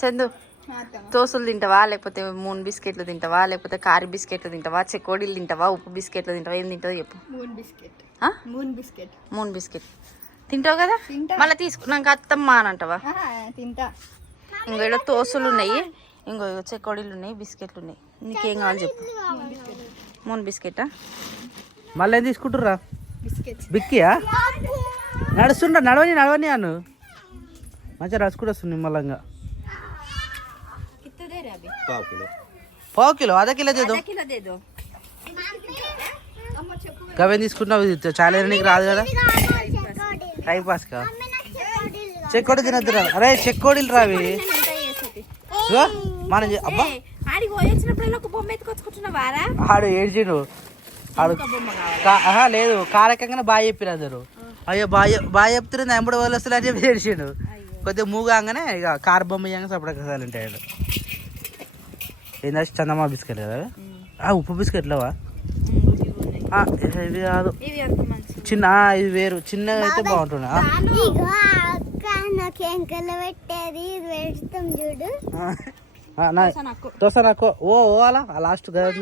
చందు తోసులు తింటావా, లేకపోతే మూన్ బిస్కెట్లు తింటావా, లేకపోతే కారి బిస్కెట్లు తింటావా, చెకోడీలు తింటావా, ఉప్పు బిస్కెట్లు తింటావా, ఏం తింటావో చెప్పు. మూన్ బిస్కెట్ తింటావు కదా, మళ్ళీ తీసుకున్నాక అత్తమ్మ అని అంటావా? తింటా. ఇంకో తోసులు ఉన్నాయి, ఇంకో చెకోడీలు ఉన్నాయి, బిస్కెట్లు ఉన్నాయి. నీకేం కావాలి చెప్పు. మూన్ బిస్కెటా? మళ్ళీ ఏం తీసుకుంటుర్రా? బిక్కియా? నడుస్తుంటా, నడవని అను మంచిగా నడుచుకుంటూ వస్తుంది నిమ్మలంగా. పావు కిలో అర్ధ కిలో దేదో. గవేం తీసుకుంటున్నావు? చాలా నీకు రాదు కదా, టైం పాస్ కా. చెక్కోడి తినద్దురా. అరే చెక్కోడీలు రావి మనం. అబ్బా ఆడు ఏడ్చిండు. లేదు కారకంగానే బాగా చెప్పిన అందరు. అయ్యో బాగా చెప్తున్నా ఎంబడి వాళ్ళు వస్తారు అని చెప్పి ఏడ్చిండు. కొద్దిగా మూగాగానే ఇక కార్ బొమ్మ ఇయ్యంగా సపడకాలు ఉంటాడు. ఏందా చందమా బిస్కెట్ కదా? ఉప్పు బిస్కెట్లవా? ఇవి కాదు, చిన్న ఇది వేరు, చిన్నగా అయితే బాగుంటుండే. దోశ నాకు ఓ అలా లాస్ట్ ఏంటది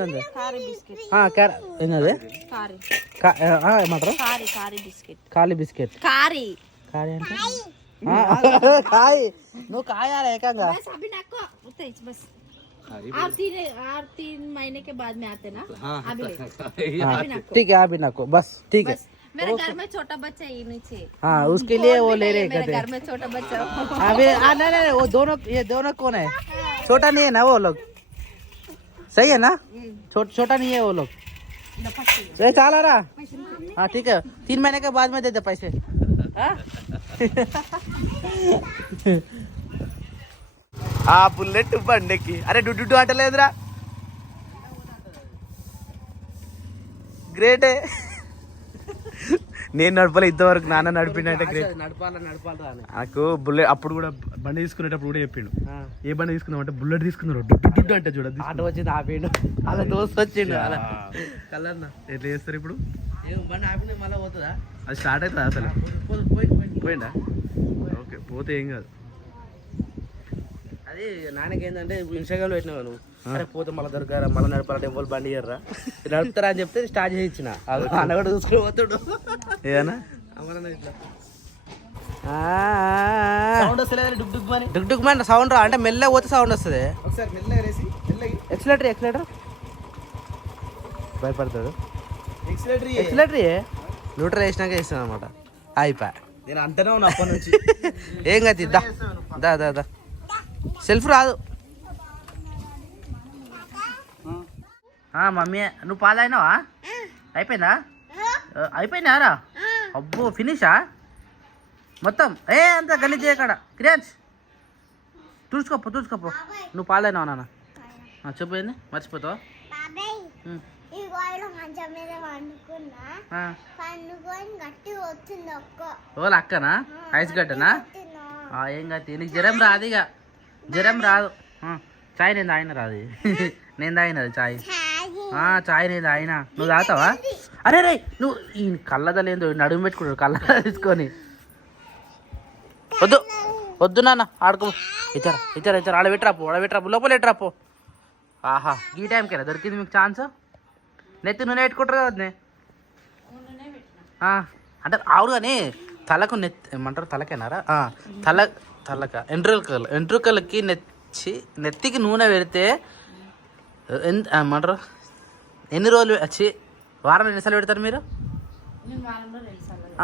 ఏమంటారు? కాలి బిస్కెట్. కారీ అంటే కాయ. నువ్వు కాయాలి ఏకంగా. ठीक है अभी नको बस ठीक है. मेरे घर में छोटा बच्चा है नीचे. हाँ उसके लिए वो ले रहे मेरे घर में छोटा बच्चा. अभी नहीं वो दोनों, ये दोनों कौन है? छोटा नहीं है ना वो लोग, सही है ना? छोटा नहीं है वो लोग. चला रहा. हाँ ठीक है, 3 महीने के बाद में दे दे पैसे. ఆ బుల్లెట్ బండికి. అరే డుడ్డు అంటలేదురా. గ్రేటే. నేను నడపలే ఇంతవరకు, నాన్న నడిపిండే గ్రేట్. నాకు బుల్లెట్ అప్పుడు కూడా బండి తీసుకునేటప్పుడు కూడా చెప్పిండు, ఏ బండి తీసుకుందాం అంటే బుల్లెట్ తీసుకున్నారు. డుడ్డు అంటే చూడదు. ఆటో వచ్చింది ఆపిండు, అలా దోస్తు వచ్చిండు. అలా కలర్నా ఎట్లా చేస్తారు ఇప్పుడు? బండి ఆపిండు మళ్ళీ పోతుందా? అది స్టార్ట్ అవుతుందా అసలు? పోయిందా? ఓకే పోతే ఏం కాదు. అది నాన్నకి ఏంటంటే ఇన్స్టాగ్రామ్లో పెట్టినావు నువ్వు, అరే పోతే మళ్ళీ దొరకరా, మళ్ళీ నడపాలంటే ఎవరు బండి ఇయ్యరా, నడుపుతారా అని చెప్తే స్టార్ట్ చేయించిన. అన్న కూడా చూసుకుని పోతాడు. ఏదన్నా డుక్ డుక్ మన సౌండ్ రా అంటే మెల్లగా పోతే సౌండ్ వస్తుంది. ఎక్సలేటర్ భయపడతాడు. ఎక్సలేటర్ న్యూట్రల్ వేసినాక వేస్తాను అనమాట. అయిపోయా. నేను అంటేనే ఉన్నా అప్పటి నుంచి. ఏం కాదు దా దా దా. సెల్ఫ్ రాదు. మమ్మీ నువ్వు పాలు అయినావా? అయిపోయిందా రా? అబ్బో ఫినిషా మొత్తం? అంత గలీజ్ చేయకడ క్రియాన్స్. చూసుకోపో నువ్వు పాలు అయినావా నాన్న? చెప్పేది మర్చిపోతావా? ఓలా అక్కనా? ఐస్ గడ్డనా? ఏం కాదు, నీకు జ్వరం రాదు. ఇక జ్వరం రాదు. చాయ్ నేను తాగిన రాదు. నేను తాగినది చాయ్. చాయ్ నేను తాగినా. నువ్వు తాగుతావా? అరే రే నువ్వు ఈ కళ్ళదలేందో నడుము పెట్టుకుంటాడు కళ్ళ తీసుకొని. వద్దు నాన్న ఆడుకో. ఇతర ఆడ పెట్టరాపో లోపల పెట్టరాపో. ఆహా ఈ టైంకేనా దొరికింది మీకు ఛాన్స్? నెత్తి నూనె పెట్టుకుంటారు కదా. అంటే ఆవుడు కానీ తలకు ఏమంటారు తలకేనారా? తలక ఎంట్రుకలకి నెత్తికి నూనె పెడితే ఏమంటారు ఎన్ని రోజులు వచ్చి వారం ఎన్నిసార్లు పెడతారు మీరు?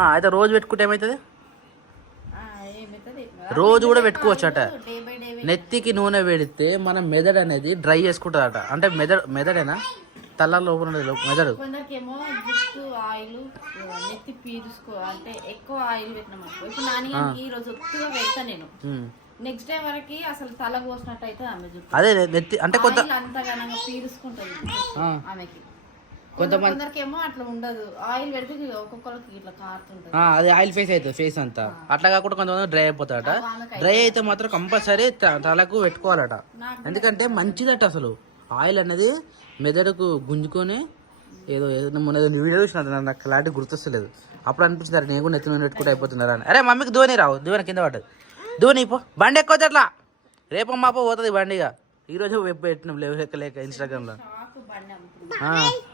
అయితే రోజు పెట్టుకుంటే ఏమవుతుంది? రోజు కూడా పెట్టుకోవచ్చు అట. నెత్తికి నూనె పెడితే మనం మెదడు అనేది డ్రై చేసుకుంటుంది అట. అంటే మెదడేనా తల లోపల మెదడు. కొందరికేమో జుట్టు ఆయిల్ నెత్తి పీరుసుకో అంటే ఎక్కువ ఆయిల్ పెట్టినామనుకో. ఇప్పుడు నాన్నగారికి ఈ రోజు ఒత్తుగా పెడతా నేను, నెక్స్ట్ డే వరకు అసలు తల పోసినట్టు అయితే ఆమె జుట్టు అదే నెత్తి అంటే కొంత అంతగానో పీరుసుకుంటది ఆమెకి. కొందరికేమో అట్లా ఉండదు, ఆయిల్ పెడితే ఒక్కొక్కరికి ఇట్లా కారుతుంటది. అది ఆయిల్ ఫేస్ అవుతుంది ఫేస్ అంతా. అట్లా కాకుండా కొంతమంది డ్రై అయిపోతాడట. డ్రై అయితే మాత్రం కంపల్సరీ తలకు పెట్టుకోవాలట. ఎందుకంటే మంచిదట అసలు ఆయిల్ అనేది మెదడుకు గుంజుకొని. ఏదో మొన్న వీడియో చూసిన నాకు అలాంటి గుర్తొస్తలేదు. అప్పుడు అనిపించింది నేను కూడా నెత్తి నూనె పెట్టుకుంటే అయిపోతున్నారా అని. అరే మమ్మీకి ధోని రావు, ధోని కింద పడ్డది. ధోని పో బండి ఎక్కువ అట్లా రేపు మాపో పోతుంది బండిగా ఈరోజు పెట్టినాం లేక లేక ఇన్స్టాగ్రామ్లో.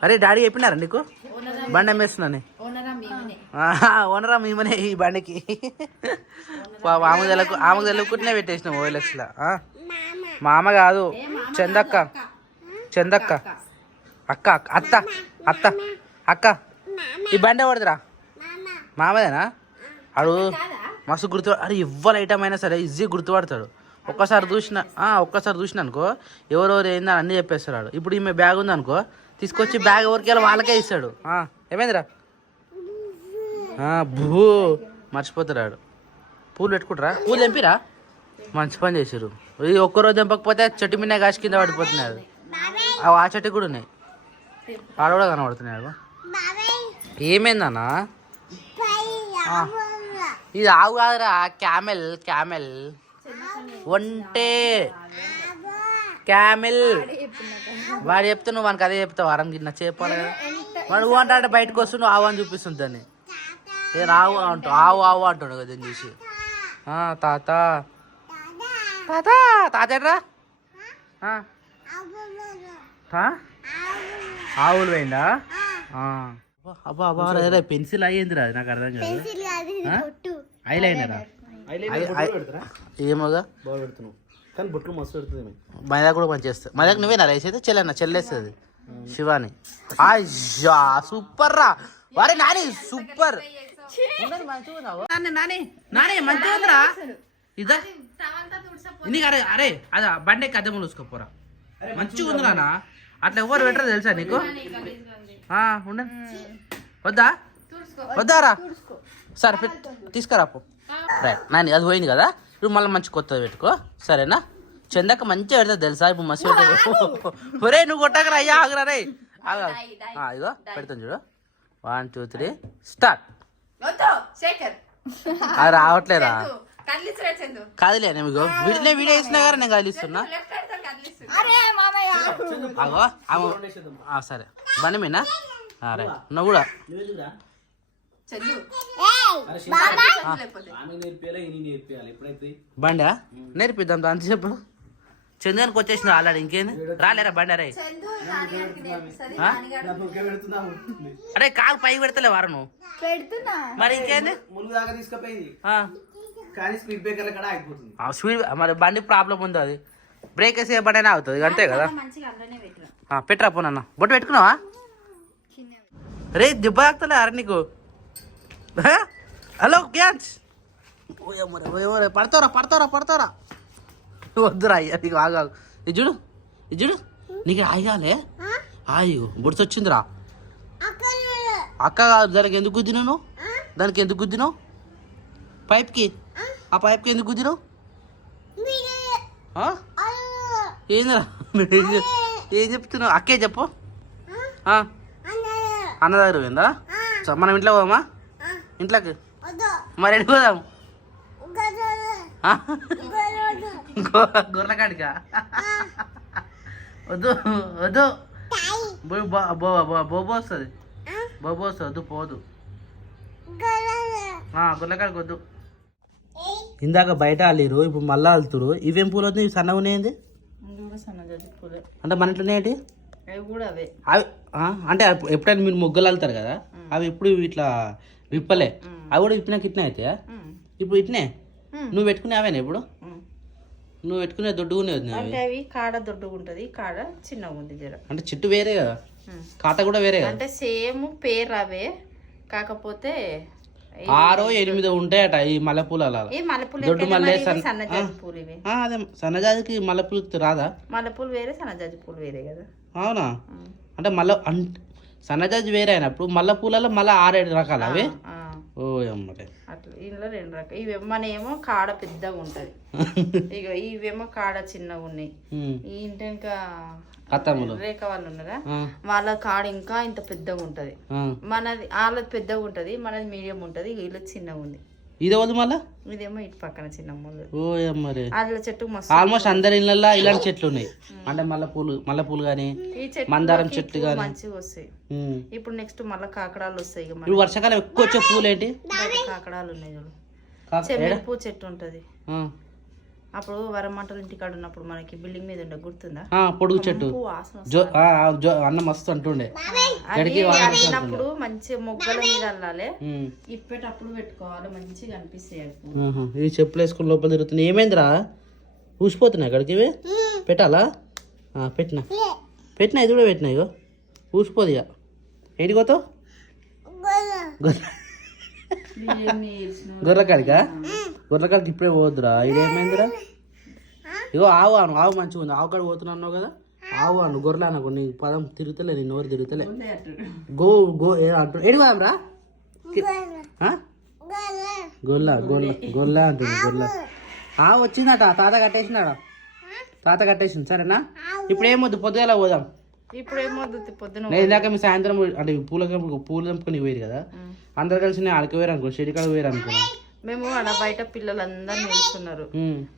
అరే డాడీ చెప్పినారా నీకు బండి అమ్మేస్తున్నాని? ఓనరా మేమనే ఈ బండికి ఆమెకు తెలుపుకుంటూనే పెట్టేసినాం ఓఎల్ఎక్స్లో. మామ కాదు చందక్క అక్క అత్త అత్త అక్క ఈ బండి పడుతురా మామదేనా? అడు మస్తు గుర్తు. అరే ఎవ్వరు ఐటమ్ అయినా సరే ఈజీ గుర్తుపడతాడు. ఒక్కసారి చూసిన అనుకో ఎవరెవరు ఏందని అన్నీ చెప్పేస్తాడు. ఇప్పుడు ఈమె బ్యాగ్ ఉంది అనుకో తీసుకొచ్చి బ్యాగ్ ఎవరికి వాళ్ళకే ఇస్తాడు. ఏమైందిరా భూ మర్చిపోతాడు. పూలు పెట్టుకుంటారా? పూలు తెంపిరా? మంచి పని చేసారు. ఇది ఒక్కరోజు తెంపకపోతే చెట్టు మీద కాసి కింద పడిపోతున్నాడు. ఆ చెట్టు కూడా ఉన్నాయి, ఆడ కూడా కనబడుతున్నాడు. ఏమైందన్నా? ఇది ఆవు కాదురా, క్యామెల్ ఒంటే క్యామెల్. వాడు చెప్తే నువ్వు మనకు అదే చెప్తావు. వారం గిన్నె చెప్పాలి కదా. వాడు అంటే బయటకు వస్తు నువ్వు ఆవు అని చూపిస్తుంది దాన్ని. నేను ఆవు అంటాడు కదా దీన్ని చూసి. తాత తాతరా ఆవులు పోయిందా? అబ్బా అబ్బా అదే పెన్సిల్ అయ్యిందిరా, నాకు అర్థం కాదు. ఐలైనరా? ఏమోగా కానీ బొట్లు మస్తు పెడుతుంది. మైదా కూడా మంచి చేస్తుంది. మైదాకు నువ్వేనా రైస్ అయితే చెల్లేస్తుంది శివాని. అయ్యా సూపర్ రా. వారే నాని సూపర్. నాని మంచిగా ఉందిరా. ఇదా అరే అరే అదా బండి కద్దె చూసుకోపోరా. మంచిగా ఉంది నాన్న. అట్లా ఎవరు పెట్టరు తెలుసా నీకు? వద్దారా? సరే తీసుకురాపో. రైట్ నాని అది పోయింది కదా, ఇప్పుడు మళ్ళీ మంచి కొత్తది పెట్టుకో సరేనా? చందక్క మంచిగా పెడతా తెలుసా? ఇప్పుడు మస్తు పెడతా. ఒరే నువ్వు కొట్టకరా అయ్యా, ఆగురా రే ఆగా. ఇగో పెడతాను చూడు. 1 2 3 స్టార్ట్. అది రావట్లేదా? కదిలే నేను వీడియో వేసినా కదా నేను కదిలిస్తున్నా. అగో సరే బండి మీనా రైట్. నువ్వు కూడా బండా నేర్పిద్దాం అంతసేపు. చంద్రానికి వచ్చేసింది ఆల్రెడీ. ఇంకేంది రాలేరా బండి? అరే అరే కాలు పైకి పెడతలే వారు నువ్వు మరి ఇంకేంది? స్పీడ్ మరి బండి ప్రాబ్లం ఉంది. అది బ్రేక్ వేసే బండి అయినా అవుతుంది అంతే కదా. పెట్టరా పోనన్న. బొట్టు పెట్టుకున్నావా? రే దెబ్బ తాకుతలే అరే నీకు. హలో గ్యాన్స్ పడతారా వద్దురా అయ్యా నీకు. ఆగాగు ఇది చూడు నీకు ఆగాలే. ఆగు బుడిసి వచ్చిందిరా. అక్క కాదు దానికి ఎందుకు గుద్దినావు నువ్వు? దానికి ఎందుకు గుద్దినావు? పైప్కి ఆ పైప్కి ఎందుకు గుద్దినావు? ఏందిరా ఏం చెప్తున్నావు? అక్కే చెప్పు. అన్న దగ్గర పోయిందా? మనం ఇంట్లో పోమా? ఇంట్లోకి మరి ఎటు పోదాం? గొర్రెకాడికా? వద్దు బోబో వస్తుంది వద్దు పోదు. గొర్రెకాడికి వద్దు. ఇందాక బయట అల్లిరు, ఇప్పుడు మళ్ళీ అల్లుతురు. ఇవేం పూలు అవుతుంది? ఇవి సన్నగా ఉన్నాయండి అంటే మన ఇంట్లోనే ఏంటి అవి? అంటే ఎప్పుడైనా మీరు మొగ్గలు అల్లుతారు కదా, అవి ఎప్పుడు ఇట్లా విప్పలే. అవి కూడా విప్పినాక ఇట్నే అయితే ఇప్పుడు ఇట్నే నువ్వు పెట్టుకునేవేనా? ఇప్పుడు నువ్వు పెట్టుకునే దొడ్డుగానే అంటే అవి కాడ దొడ్డుగుంటది, కాడ చిన్నగా ఉంది జర. అంటే చెట్టు వేరే కదా, కాత కూడా వేరే కదా. అంటే సేమ్ పేరు అవే, కాకపోతే 6 or 8 ఉంటాయట ఈ మల్లెపూలు. అలా దొడ్డు మల్లె అదే సన్నజాజికి మల్లెపూలు రాదా? మల్లెపూలు వేరే సన్నజాజి పూలు వేరే కదా. అవునా? అంటే సన్నజాజి వేరే అయినప్పుడు మల్లెపూలలో మళ్ళీ 6-7 రకాలు అవి. ఓ అమ్మరే అట్లా ఇందులో 2 రకాలు. ఇవేమో కాడ పెద్దగా ఉంటది, ఇక ఇవేమో కాడ చిన్నగా ఉన్నాయి. ఈ ఇంటి ఇంకా రేఖ వాళ్ళు ఉన్నారా, వాళ్ళ కాడ ఇంకా ఇంత పెద్దగా ఉంటది. మనది వాళ్ళది పెద్దగా ఉంటది, మనది మీడియం ఉంటది, వీళ్ళది చిన్నగా ఉంది. ఇదేమో ఇటు పక్కన చిన్న అట్లా చెట్టు ఆల్మోస్ట్ అందరి ఇళ్ళల్లో ఇలాంటి చెట్లు ఉన్నాయి. అంటే మల్లెపూలు గానీ మందారం చెట్లు గానీ మంచిగా వస్తాయి. ఇప్పుడు నెక్స్ట్ మళ్ళీ కాకడాలు వస్తాయి. ఇప్పుడు వర్షాకాలం ఎక్కువ వచ్చే పూలు ఏంటి? కాకడాలు ఉన్నాయి చూడు. చెమ్మడి పూ చెట్టు ఉంటది, అప్పుడు వరమంటల ఇంటికాడ ఉన్నప్పుడు మనకి బిల్డింగ్ మీద ఉండే గుర్తుందా పొడుగు చెట్టు వాసన అన్న మస్తు అంటుండే అప్పుడు మంచిగా మొగ్గల మీద అల్లాలి ఇప్పేటప్పుడు పెట్టుకోవాలి మంచిగా అనిపిస్తాయి. ఈ చెప్పులు వేసుకుని లోపల తిరుగుతున్నాయి. ఏమైందిరా ఊసిపోతున్నాయి అక్కడికి ఇవి పెట్టాలా? పెట్టినా ఇది కూడా పెట్టినా ఇగో ఊసిపోదు ఇక. ఏంటి పోతావు గొర్రెకాడికా? గొర్రెకాడికి ఇప్పుడే పోవద్దురా. ఇది ఏమైందిరా? ఇగో ఆవు మంచిగా ఉంది. ఆవు కాడ పోతున్నావు కదా, ఆవు అను గొర్రెలు అనకు. నీ పదం తిరుగుతలే, నీ నోరు తిరుగుతలే. గో గో అంటు ఏడు పోదాంరా? గొల్ల గొల్ల గొల్ల అంటుంది గొల్ల. వచ్చిందట తాత కట్టేసినాడా? తాత కట్టేసింది. సరేనా? ఇప్పుడు ఏమొద్దు, పొద్దుగాల పోదాం. ఇప్పుడు ఏమొద్దు పొద్దున. ఇందాక మీ సాయంత్రం అంటే పూలు తెంపుకొని పోయారు కదా, అందరు కలిసి నేను అడక వేరు అనుకో, షెడి కాడ వేరు అనుకున్నా. మేము అలా బయట పిల్లలందరూ నిలుస్తున్నారు.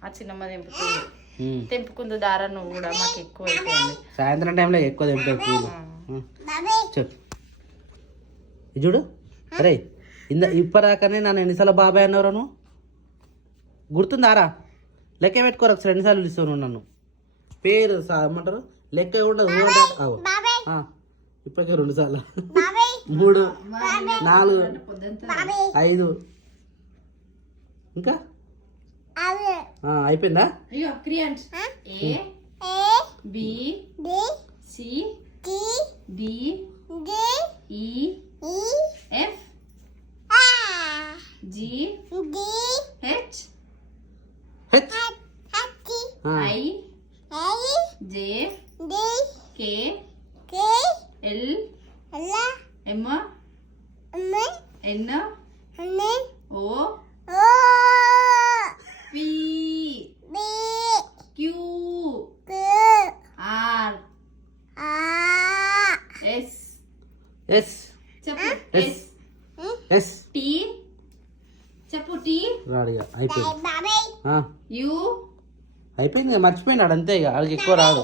ఆ చిన్నమ్మ తెంపుకుంది దారా. నువ్వు కూడా మాకు ఎక్కువ అయిపోయింది. సాయంత్రం టైంలో ఎక్కువ తెంపుతాయి పూలు. చెప్పు చూడు. అరే ఇప్పటిదాకానే నన్ను ఎన్నిసార్లు బాబాయ్ అన్నవరా? నువ్వు గుర్తుందారా? లెక్క పెట్టుకోరు ఒకసారి ఎన్నిసార్లు ఇస్తావు నువ్వు నన్ను. పేరు ఏమంటారు లెక్క ఉండదు. ఇప్పటికే 2 సార్లు 3 4 5 ఇంకా అయిపోయిందా? అయిపోయింది. మర్చిపోయినాడు అంతే. ఇక వాళ్ళకి ఎక్కువ రాదు.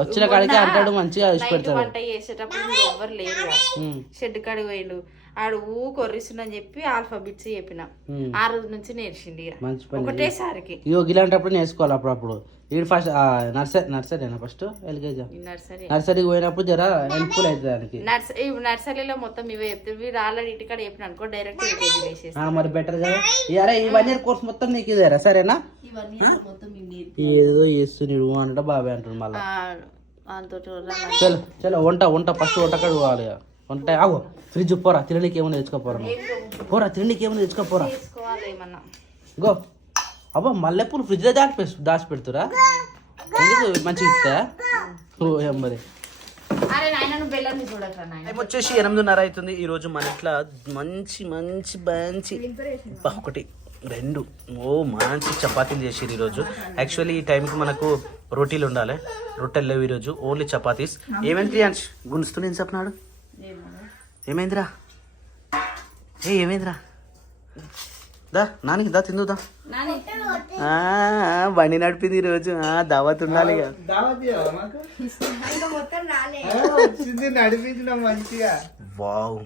వచ్చిన కాడికి అంటాడు మంచిగా పెడతాడు. వంట చేసేటప్పుడు ఎవరు లేరు. షెడ్ కాడికి పోయిండు. ఆడు కొర్రిస్తుందని చెప్పి ఆల్ఫాబెట్స్ చెప్పిన. ఆ రోజు నుంచి నేర్చింది ఒకటేసారికి. ఇలాంటప్పుడు నేర్చుకోవాలి అప్పుడప్పుడు. వీడు ఫస్ట్ నర్సరీనా ఫస్ట్ ఎల్కేజీ నర్సరీకి పోయినప్పుడు జర హెల్ప్ఫుల్ అవుతుంది దానికి. నర్సరీలో మొత్తం ఇవే చెప్తారు. వీడు ఆల్రెడీ ఇంటికాడ చెప్పిన అనుకో డైరెక్ట్ ఎల్కేజీ వేసేసి. మరి బెటర్ కదా. అరే ఈ 1 year కోర్స్ మొత్తం నీకు ఇదేరా? సరేనా? ఏదో చేస్తున్నాడు అంట బాబాయ్ అంటాడు మళ్ళీ. చలో చలో వంట ఫస్ట్ వంటకాడు పోవాలి. వంట ఆగో ఫ్రిడ్జ్ పోరా, తినడానికి ఏమైనా తెచ్చుకోపోరా. పోరా తినడానికి ఏమైనా తెచ్చుకోపోరా. గో అబ్బా మల్లెపూలు ఫ్రిడ్జ్లో దాచి పెడుతురా? ఎందుకు మంచిగా ఇస్తా? మరి వచ్చేసి 8:30 అవుతుంది. ఈరోజు మన ఇంట్లో మంచి మంచి మంచి 1 2 మంచి చపాతీలు చేసిరు ఈరోజు. యాక్చువల్లీ ఈ టైంకి మనకు రోటీలు ఉండాలి. రొట్టెలు లేవు ఈరోజు, ఓన్లీ చపాతీస్. ఏమైంది ప్రియాంష్ గుణిస్తుంది చెప్పినాడు? ఏమైందిరా? ఏమైందిరా? దా నానికి దా తిందుదా. బండి నడిపింది ఈరోజు. దావత్ ఉండాలి. వావ్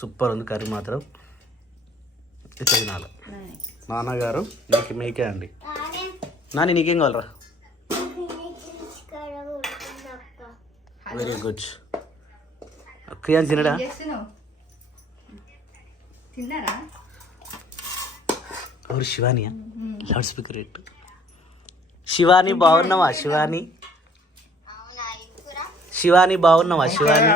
సూపర్ ఉంది కర్రీ మాత్రం. ఇట్లా తినాలి. నాన్నగారు నీకు మీకే అండి. నాని నీకేం కావాలరా? Very good. క్రియాన్ తినడా? ఎవరు? శివాని లౌడ్ స్పీకర్ పెట్టు. శివాని బాగున్నావా? శివాని శివాని బాగున్నావా? శివాని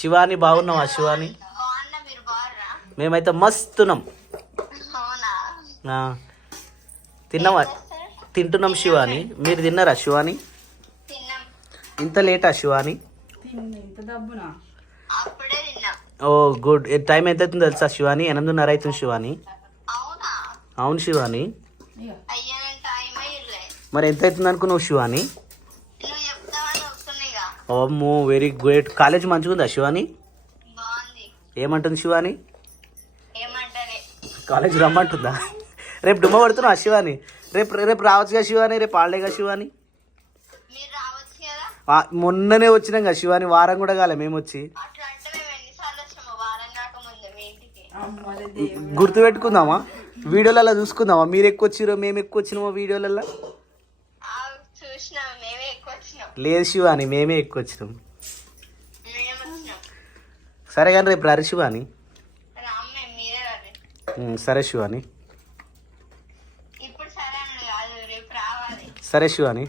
శివాని బాగున్నావా? శివాని మేమైతే మస్తున్నాం. తిన్నావా? తింటున్నాం. శివాని మీరు తిన్నారా? శివాని ఇంత లేటా? శివాని ఓ గుడ్. టైం ఎంత అవుతుందో తెలుసా శివాని? 8:30 అవుతుంది శివాని. అవును శివాని. మరి ఎంత అవుతుంది అనుకున్నావు శివాని? అమ్మో వెరీ గ్రేట్. కాలేజ్ మంచిగా ఉందా శివాని? ఏమంటుంది శివాని? కాలేజ్ రమ్మంటుందా? రేపు డుమ్మ పడుతున్నావు శివాని? రేపు రావచ్చుగా శివాని? రేపు హాలిడేగా శివాని? మొన్ననే వచ్చినాం కదా శివాని, వారం కూడా కాలే మేము వచ్చి. గుర్తు పెట్టుకుందామా? వీడియోలలో చూసుకుందామా మీరు ఎక్కువ వచ్చిరో మేము ఎక్కువ వచ్చినామో వీడియోలలో లేదు శివాని మేమే ఎక్కువ వచ్చినాం సరే కానీ రేపు రారు శివాని సరే శివాని సరే శివాని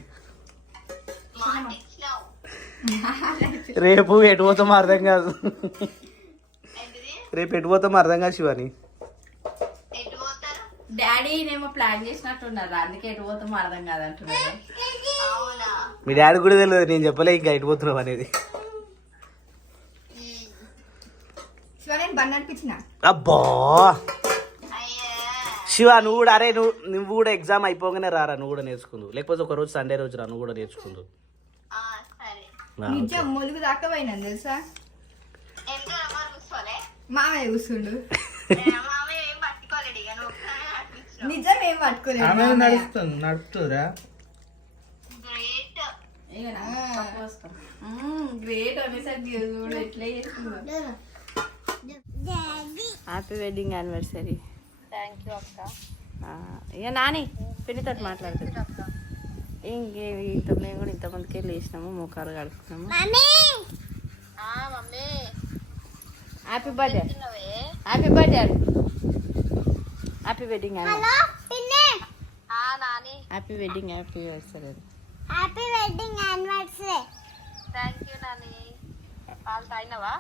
రేపు ఎటు పోతామో అర్థం కాదు రేపు ఎటు పోతామో అర్థం కాదు శివాని డాడీ నేమో ప్లాన్ చేసినట్టున్నారు అందుకే ఎటు పోతామో అర్థం కాదంటున్నారు మీ డాడీ కూడా తెలియదు నేను చెప్పలే ఇంకా ఎటు పోతున్నావు అనేది అబ్బా శివ నువ్వు కూడా అరే నువ్వు కూడా ఎగ్జామ్ అయిపోగానే రారా నువ్వు కూడా నేర్చుకుందు లేకపోతే ఒక రోజు సండే రోజు రా నువ్వు కూడా నేర్చుకుందు మొలుగు దాకా పోయినా తెలుసా మామయ్య కూర్చుండు నిజం ఏం పట్టుకోలేదు నడుపుతురా గ్రేట్ అనేసరికి ఎట్లా చేస్తుందో happy wedding anniversary thank you అక్క ఇక నాని పిన్నితో మాట్లాడుతుంది ఇంత మేము కూడా ఇంతమందికి లేచినాము ముఖాలు కడుక్కున్నాము mummy happy birthday happy birthday happy wedding happy wedding happy anniversary happy wedding anniversary thank you Nani పాలు తాగినవా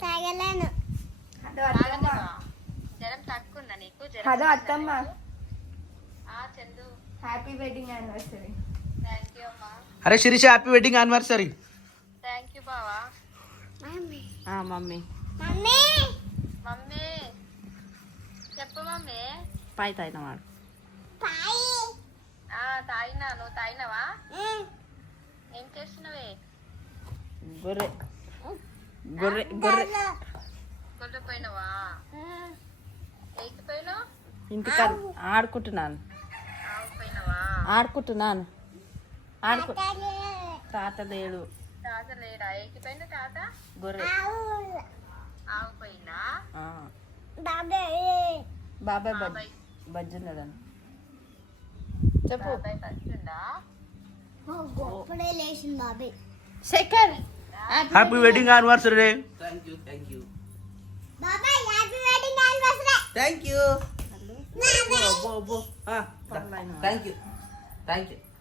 తాగలేను జ్వరం తక్కువ ఉందా నీకు హలో అత్తమ్మ Chandu happy wedding anniversary thank you అమ్మా అరే Sirisha happy wedding anniversary thank you బావా మమ్మీ మమ్మీ మమ్మీ చెప్పు మమ్మీ పై తాగిన వాడు తాగినా నువ్వు తాగినవా ఏం చేస్తున్నావే గొర్రె గొర్రె గొర్రె గొర్రె పోయినవా ఎక్కిపోయినావు ఇంటికి ఆడుకుంటున్నాను ఆడుకుంటున్నాను తాత లేడు తాత లేడా ఎక్కిపోయిన తాత గొర్రె ఆగిపోయినా బాబాయ్ బజ్జున్నాడని చెప్పు Shekhar happy wedding anniversary thank you thank you thank you thank you thank you